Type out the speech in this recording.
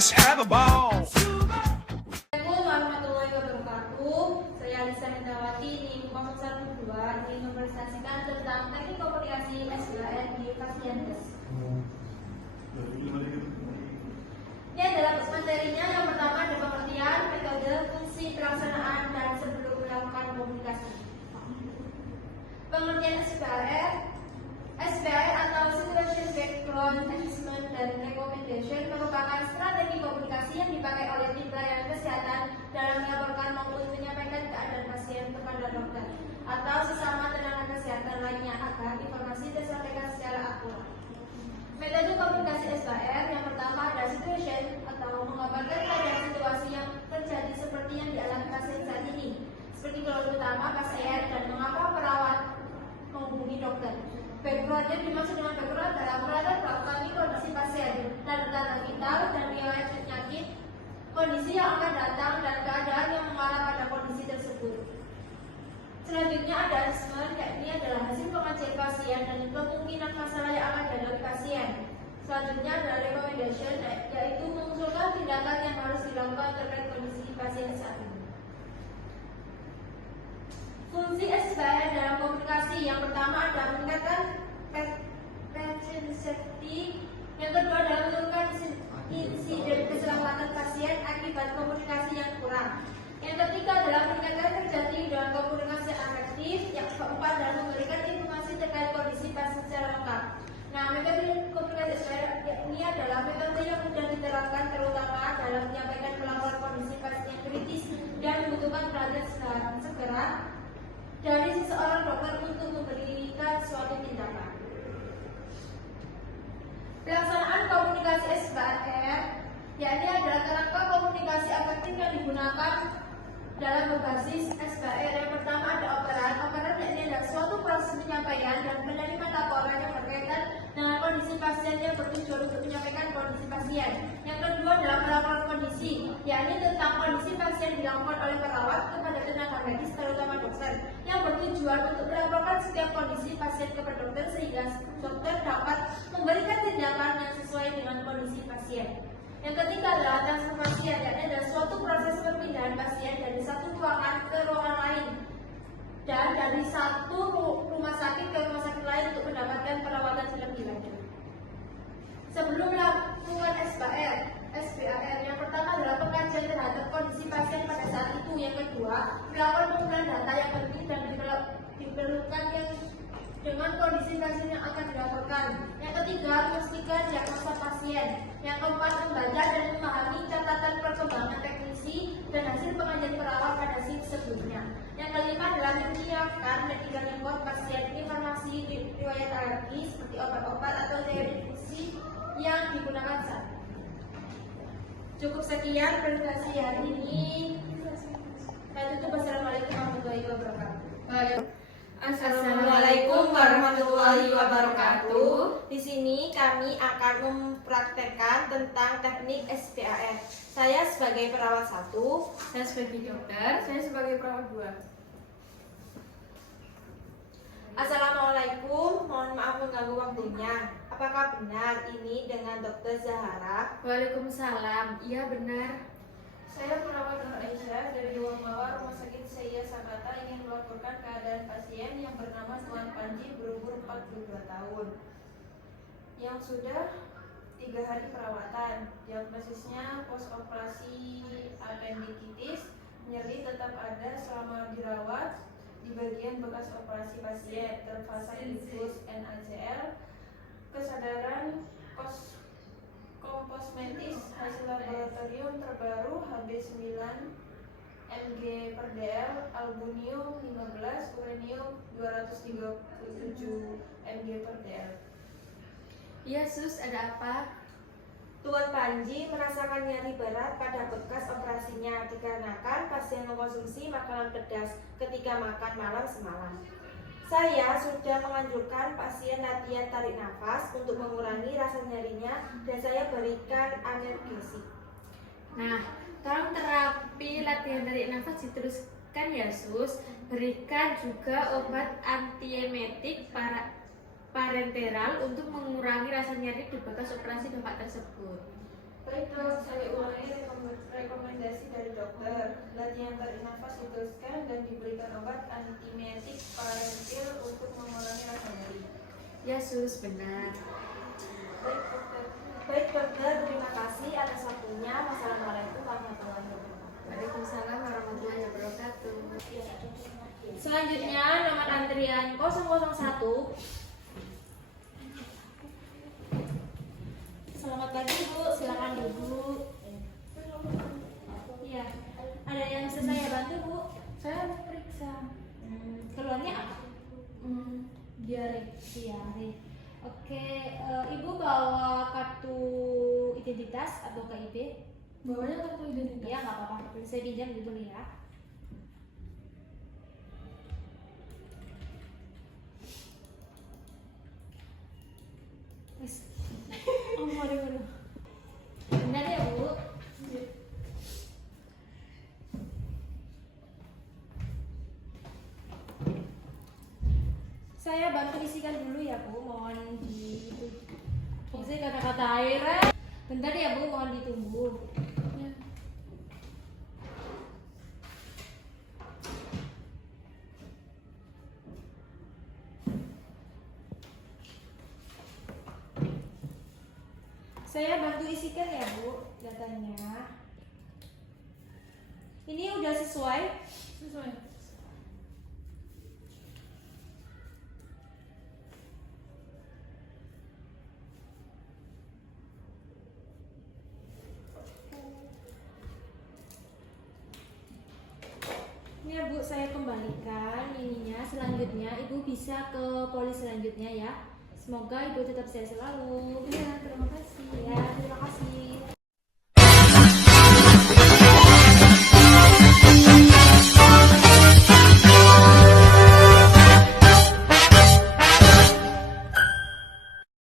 Let's have a ball. Assalamualaikum warahmatullahi wabarakatuh. Saya Alisa Hendrawati di Komponen 2 diinformasikan tentang teknik komunikasi S2N di Pasienkes. Ini adalah materinya. Yang pertama ada pengertian, metode, fungsi, pelaksanaan, dan sebelum melakukan komunikasi. Pengertian SBR atau Situation Background Assessment dan Recommendation merupakan strategi komunikasi yang dipakai oleh tim pelayanan kesehatan dalam melaporkan maupun menyampaikan keadaan pasien kepada dokter atau sesama tenaga kesehatan lainnya agar informasi tersampaikan secara akurat. Metode komunikasi SBR yang pertama ada situation atau menggambarkan keadaan situasi yang terjadi seperti yang dialami pasien saat ini, seperti keluhan utama pasien dan mengapa perawat menghubungi dokter. Background yang dimaksud dengan background adalah latar belakang kondisi pasien, tanda-tanda vital dan riwayat penyakit, kondisi yang akan datang dan keadaan yang mengarah pada kondisi tersebut. Selanjutnya ada assessment, yakni adalah hasil pengajian pasien dan kemungkinan masalah yang akan dihadapi pasien. Selanjutnya adalah recommendation, yaitu mengusulkan tindakan yang harus dilakukan terkait kondisi pasien saat ini. Fungsi SBR dalam komunikasi yang pertama adalah meningkatkan patient safety, yang kedua adalah menurunkan insiden keselamatan pasien akibat komunikasi yang kurang, yang ketiga adalah meningkatkan kerjasama dengan komunikasi efektif, yang keempat adalah memberikan informasi terkait kondisi pasien secara lengkap. Nah, metode komunikasi SBR ini adalah metode yang mudah diterapkan terutama dalam menyampaikan pelaporan kondisi pasien yang kritis dan membutuhkan perhatian segera dari seseorang dokter untuk memberikan suatu tindakan. Pelaksanaan komunikasi SBR, yakni adalah kerangka komunikasi efektif yang digunakan dalam berbasis SBR. Yang pertama ada operan. Operan yakni adalah suatu proses penyampaian dan menerima laporan yang berkaitan dengan kondisi pasien yang bertujuan untuk menyampaikan kondisi pasien. Yang kedua adalah melaporkan kondisi, yakni tentang kondisi pasien dilakukan oleh perawat kepada tenaga medis terutama dokter, yang bertujuan untuk melaporkan setiap kondisi pasien kepada dokter sehingga dokter dapat memberikan tindakan yang sesuai dengan kondisi pasien. Yang ketiga adalah transfer pasien, yakni adalah suatu proses perpindahan pasien dari satu ruangan ke ruangan lain dan dari satu rumah sakit ke rumah sakit lain untuk mendapatkan perawatan lebih lanjut. Sebelum melakukan SBR, yang pertama adalah pengkajian terhadap kondisi pasien pada saat itu. Yang kedua, melakukan pengumpulan data yang penting dan diperlukan yang dengan kondisi pasien yang akan dilaporkan. Yang ketiga, memastikan diagnosa pasien. Yang keempat, membaca dan memahami catatan perkembangan teknisi dan hasil pengajian perawat pada shift sebelumnya. Yang kelima adalah menyiapkan medical record pasien, informasi riwayat alergi seperti obat-obat atau teori infusi yang digunakan saat. Cukup sekian presentasi hari ini. Saya tutup. Wassalamualaikum warahmatullahi wabarakatuh. Assalamualaikum warahmatullahi wabarakatuh. Di sini kami akan mempraktekkan tentang teknik SBR. Saya sebagai perawat 1, Saya sebagai dokter, saya sebagai perawat 2. Assalamualaikum, mohon maaf mengganggu waktunya. Apakah benar ini dengan Dokter Zahara? Waalaikumsalam, iya benar. Saya perawat Nur Aisyah dari ruang bawah Rumah Sakit Seiya Sakata ingin melaporkan keadaan pasien yang bernama Tuan Panji berumur 42 tahun yang sudah 3 hari perawatan. Diagnosisnya post-operasi appendicitis, nyeri tetap ada selama dirawat di bagian bekas operasi pasien, terpasang infus NaCl, kesadaran komposmentis, hasil laboratorium terbaru Hb9 mg per dl, albunium 15, uranium 237 mg per dl. Iya sus, ada apa? Tuan Panji merasakan nyeri berat pada bekas operasinya dikarenakan pasien mengkonsumsi makanan pedas ketika makan malam semalam. Saya sudah menganjurkan pasien latihan tarik nafas untuk mengurangi rasa nyerinya dan saya berikan analgesik. Nah, tolong terapi latihan tarik nafas diteruskan ya sus. Berikan juga obat antiemetik parenteral untuk mengurangi rasa nyeri di bekas operasi bapak tersebut. Baik dok, saya ulangi rekomendasi dari dokter. Latihan tarik nafas diteruskan dan diberikan obat antiemetik parentil untuk mengurangi rasa nyeri. Ya sus, benar. Baik dokter, terima kasih atas waktunya. Wassalamualaikum warahmatullahi wabarakatuh. Waalaikumsalam warahmatullahi wabarakatuh. Selanjutnya nomor antrian 001. Selamat pagi Bu, silakan duduk. Iya, ada yang bisa saya bantu Bu? Saya mau periksa. Keluarnya apa? Diare. Diare. Oke, Ibu bawa kartu identitas atau KIP? Bawanya kartu identitas. Iya, nggak apa-apa. Saya pinjam dulu ya. Wes. Oh, waduh. Benar ya Bu? Saya bantu isikan dulu ya Bu, mohon di saya kata-kata airnya. Bentar ya Bu, mohon ditunggu. Ya. Saya bantu isikan ya Bu datanya. Ini udah sesuai? Sesuai. Ini ya Bu, saya kembalikan ininya. Selanjutnya Ibu bisa ke polis selanjutnya ya. Semoga Ibu tetap sehat selalu. Iya, terima kasih.